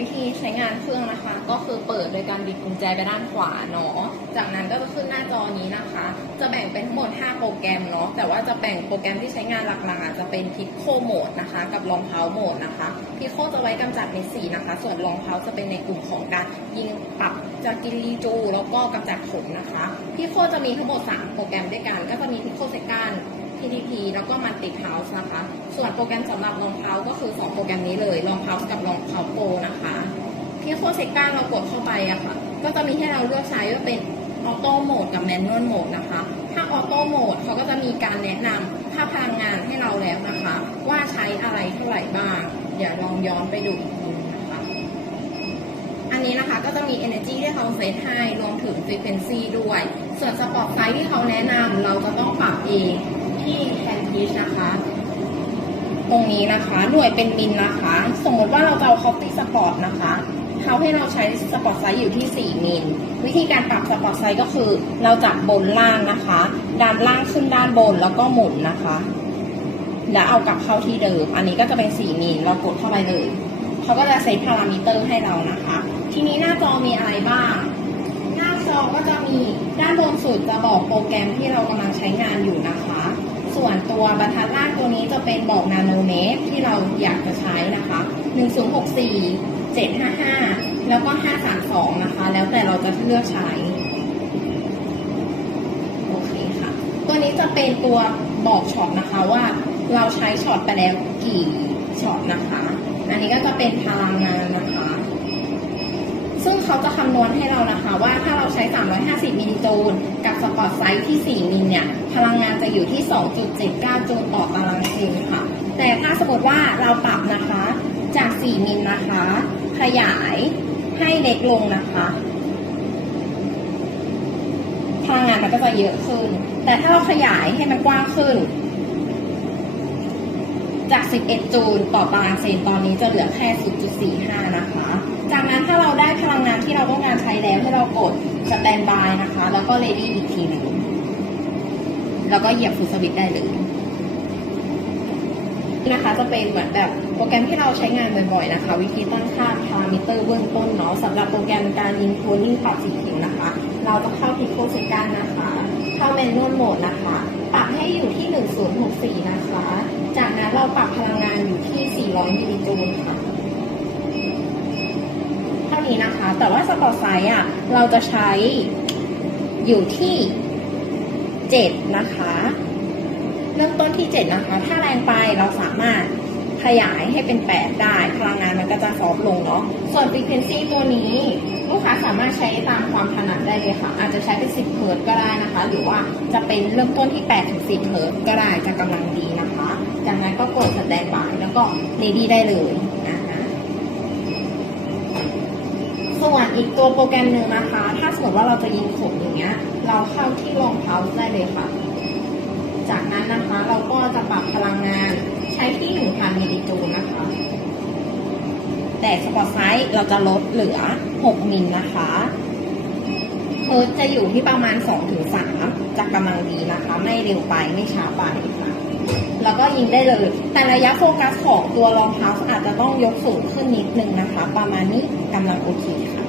วิธีใช้งานเครื่องนะคะ ก็คือเปิดโดยการบิดกุญแจไปด้านขวาเนาะจากนั้นก็จะขึ้นหน้าจอนี้นะคะ จะแบ่งเป็นทั้งหมด 5 โปรแกรมเนาะแต่ว่าจะแบ่งโปรแกรมที่ใช้งานหลักๆอาจจะเป็นพิโคโหมดนะคะ กับรองเท้าโหมดนะคะพิโคจะไว้กำจัดเม็ดสีนะคะ ส่วนรองเท้าจะเป็นในกลุ่มของการยิงปรับจากกินรีจู แล้วก็กำจัดขนนะคะพิโคจะมีทั้งหมด 3 โปรแกรมด้วยกัน ก็จะมีพิโคเซกัน PDP แล้วก็มันติดเท้าส์นะคะ ส่วนโปรแกรมสำหรับรองเท้าก็คือ 2 โปรแกรมนี้เลยรองเท้ากับรองเท้าโปรนะคะที่โคเซก้าเรากดเข้าไปอะค่ะ ก็จะมีให้เราเลือกใช้ว่าเป็นออโต้โหมดกับแมนนวลโหมดนะคะ ถ้าออโต้โหมดเขาก็จะมีการแนะนำค่าพลังงานให้เราแล้วนะคะ ว่าใช้อะไรเท่าไหร่บ้างเดี๋ยวลองย้อนไปดูอีกทีนะคะ อันนี้นะคะก็จะมี energy ที่เขาเซตให้รวมถึง frequency ด้วย ส่วน spot size ที่เขาแนะนำเราจะต้องปรับเอง ที่ hand pitch นะคะ ตรงนี้นะคะ หน่วยเป็นมิลนะคะ สมมติว่าเราจะเอา copy spot นะคะเขาให้เราใช้ spot size อยู่ที่ 4 มิล วิธีการปรับ spot size ก็คือ เราจับบนล่างนะคะ ดันล่างขึ้นด้านบนแล้วก็หมุนนะคะ แล้วเอากลับเข้าที่เดิม อันนี้ก็จะเป็น 4 มิล เรากดเข้าไปเลย เขาก็จะเซตพารามิเตอร์ให้เรานะคะ ทีนี้หน้าจอมีอะไรบ้าง หน้าจอก็จะมีด้านบนสุดจะบอกโปรแกรมที่เรากำลังใช้งานอยู่นะคะ ส่วนตัวบรรทัดล่างตัวนี้จะเป็นบอกนาโนเมตรที่เราอยากจะใช้นะคะ 1064 755 แล้วก็ 532 นะคะ แล้วแต่เราจะเลือกใช้ โอเคค่ะ ตัวนี้จะเป็นตัวบอกช็อตนะคะว่าเราใช้ช็อตไปแล้วกี่ช็อตนะคะ อันนี้ก็จะเป็นพลังงานนะคะ ซึ่งเขาจะคำนวณให้เรานะคะว่าถ้าเราใช้ 350 มิลลิจูลกับสปอตไซส์ที่ 4 มิลเนี่ย พลังงานจะอยู่ที่ 2.79 จูลต่อตารางเซนค่ะ แต่ถ้าสมมติว่าเราปรับนะคะจาก 4 มิลนะคะ ขยายให้เล็กลงนะคะพลังงานมันก็จะเยอะขึ้น แต่ถ้าเราขยายให้มันกว้างขึ้น จาก 11 จูลต่อตารางเซนตอนนี้จะเหลือแค่ 0.45 นะคะ จากนั้นถ้า เรากดสแตนบายนะคะ แล้วก็ ready อีกทีหนึ่งแล้วก็เหยียบฟูสวิตได้เลยนะคะจะเป็นเหมือนแบบโปรแกรมที่เราใช้งานบ่อยๆนะคะ วิธีตั้งค่าพารามิเตอร์เบื้องต้นเนาะสำหรับโปรแกรมการยิงโคลิ่งปรับสีเขียวนะคะ เราจะเข้าพิโคเซกันนะคะเข้าเมนนวลโหมดนะคะ ปรับให้อยู่ที่ 1064 นะคะ จากนั้นเราปรับพลังงานอยู่ที่ 400 มิลลิจูลค่ะ เท่านี้นะคะ แต่ว่าสปอร์ตไซส์อะเราจะใช้อยู่ที่ 7 นะคะ เริ่มต้นที่ 7 นะคะ ถ้าแรงไปเราสามารถขยายให้เป็น 8 ได้ พลังงานมันก็จะซอฟลงเนาะ ส่วน frequency ตัวนี้ลูกค้าสามารถใช้ตามความถนัดได้เลยค่ะ อาจจะใช้เป็น 10 เฮิร์ตก็ได้นะคะ หรือว่าจะเป็นเริ่มต้นที่ 8 ถึง 10 เฮิร์ตก็ได้จะกำลังดีนะคะ จากนั้นก็กดสแตนบายแล้วก็ ready ได้เลยนะคะ ส่วน อีกตัวโปรแกรมหนึ่งนะคะ ถ้าสมมติว่าเราจะยิงขนอย่างเงี้ย เราเข้าที่รองเท้าได้เลยค่ะ จากนั้นนะคะเราก็จะปรับพลังงานใช้ที่ 1,000มิลลิจูลนะคะ แต่สปอร์ตไซส์เราจะลดเหลือ 6 มิลนะคะเฮิร์จะอยู่ที่ประมาณ 2-3จะกำลังดีนะคะ ไม่เร็วไปไม่ช้าไปค่ะแล้วก็ยิงได้เลย แต่ระยะโฟกัสของตัวรองเท้าอาจจะต้องยกสูงขึ้นนิดนึงนะคะ ประมาณนี้กำลังโอเคค่ะ